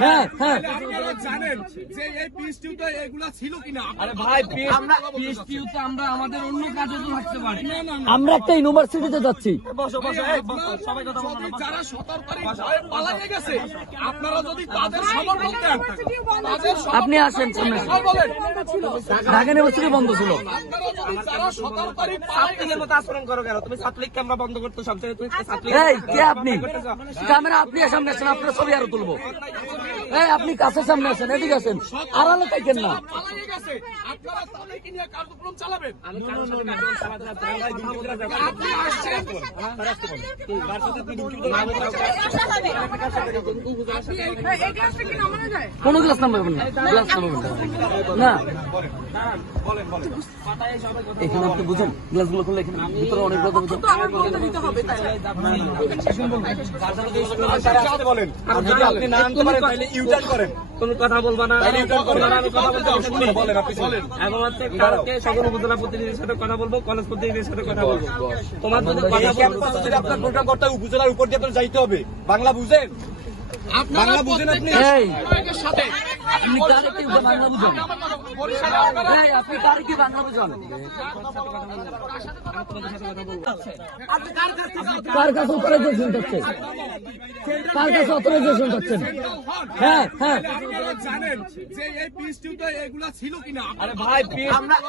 হ্যাঁ হ্যাঁ আপনারা জানেন যে এই পিএসটিউতে এগুলা ছিল কিনা? আরে ভাই আমরা পিএসটিউতে আমরা আমাদের অন্য কাজে তো থাকতে পারি। আমরা একটা ইউনিভার্সিটিতে যাচ্ছি। বসো বসো এই বসো, সবাই কথা বলুন। যদি যারা 17 তারিখ ভয়ে পালিয়ে গেছে, আপনারা যদি তাদের সমর্থন দেন, তাদের আপনি আসেন সামনে। কথা বলেন। ঢাকা ইউনিভার্সিটি বন্ধ ছিল। আপনারা যদি যারা 17 তারিখ পালিয়ে ছাত্রীদের মতো আচরণ করো কেন? তুমি ছাত্রলীগ ক্যামেরা বন্ধ করতে সব জায়গায় তুমি ছাত্রলীগ এই কে আপনি? ক্যামেরা আপনি সামনে আসেন, আপনার ছবি আরো তুলবো। এই আপনি কাছে সামনে আসেন, এদিকে আসেন, আড়ালে থাকেন না। পালিয়ে গেছে, আপনারা তাদেরকে নিয়ে কার্যক্রম চালাবেন। আমি কারোর সাথে কার্যক্রম চালাতে না চাই। আপনি আসছেন, কোন ক্লাস নাম্বার না, ক্লাস নাম্বার না। এখানে আপনি বুঝুন, গ্লাসগুলো খুলে এখানে ভিতরে অনেক কথা বুঝুন। বলেন আপনি না আনতে পারেন তাহলে ইউটার্ন করেন। কোন কথা বলবা না, আমি কথা বলতে শুনি। বলেন, আপনি বলেন। এবং হচ্ছে কালকে সকল উপজেলা প্রতিনিধির সাথে কথা বলবো, কলেজ প্রতিনিধির সাথে কথা বলবো। তোমার যদি কথা বলতে আপনার প্রোগ্রাম করতে উপজেলার উপর দিয়ে আপনার যাইতে হবে। বাংলা বুঝেন? বাংলা বুঝেন আপনি? এই সাথে আপনি কারে কি বাংলা বুঝুন? এই আপনি কারে কি বাংলা বুঝুন? কার কাছে অথরাইজেশন পাচ্ছেন? কার কাছে অথরাইজেশন পাচ্ছেন? হ্যাঁ হ্যাঁ আপনারা জানেন যে এই পিএসটিউতে এগুলা ছিল কিনা? আরে ভাই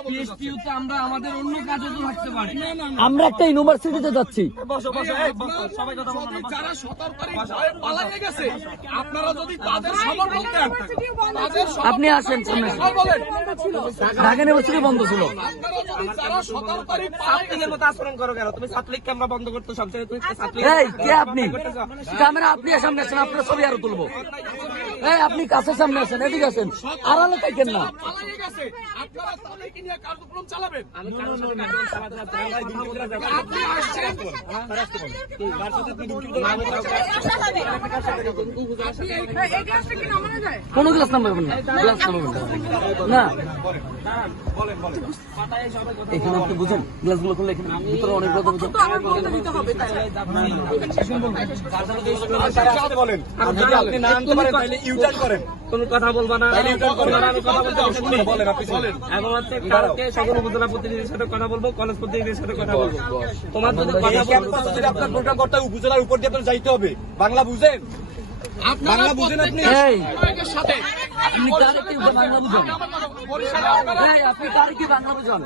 পিএসটিউতে আমরা আমাদের অন্য কাজে তো থাকতে পারি। আমরা একটা ইউনিভার্সিটিতে যাচ্ছি। বসো বসো এই বসো, সবাই কথা বলুন। যদি যারা 17 তারিখ ভয়ে পালিয়ে গেছে, আপনারা যদি তাদের সমর্থন দেন, তাদের আপনি আসেন সামনে। কথা বলেন। ঢাকা ইউনিভার্সিটি বন্ধ ছিল। আপনারা যদি যারা 17 তারিখ পালিয়ে ছাত্রীদের মতো আচরণ করো কেন? তুমি ছাত্রলীগ ক্যামেরা বন্ধ করতে সব জায়গায় তুমি ছাত্রলীগ এই কে আপনি? ক্যামেরা আপনি সামনে আসেন, আপনার ছবি আরো তুলবো। এই আপনি কাছে সামনে আসেন, এদিকে আসেন, আড়ালে থাকেন না। পালিয়ে গেছে, আপনারা তাদেরকে নিয়ে কার্যক্রম চালাবেন। আমি কারোর সাথে কার্যক্রম চালাতে না চাই। আপনি আসছেন, কোন ক্লাস নাম্বার না, ক্লাস নাম্বার না। এখানে আপনি বুঝুন, গ্লাসগুলো খুলে এখানে ভিতরে অনেক কথা বুঝুন। বলেন। আপনি না আনতে পারেন তাহলে ইউটার্ন করেন। কোন কথা বলবা না, আমি কথা বলতে শুনি। বলেন, আপনি বলেন। এবং হচ্ছে কালকে সকল উপজেলা প্রতিনিধির সাথে কথা বলবো, কলেজ প্রতিনিধির সাথে কথা বলবো। তোমার যদি কথা বলতে আপনার প্রোগ্রাম করতে উপজেলার উপর দিয়ে আপনার যাইতে হবে। বাংলা বুঝেন? বাংলা বুঝেন আপনি? এই সাথে আপনি কারে কি বাংলা বুঝুন? এই আপনি কারে কি বাংলা বুঝুন?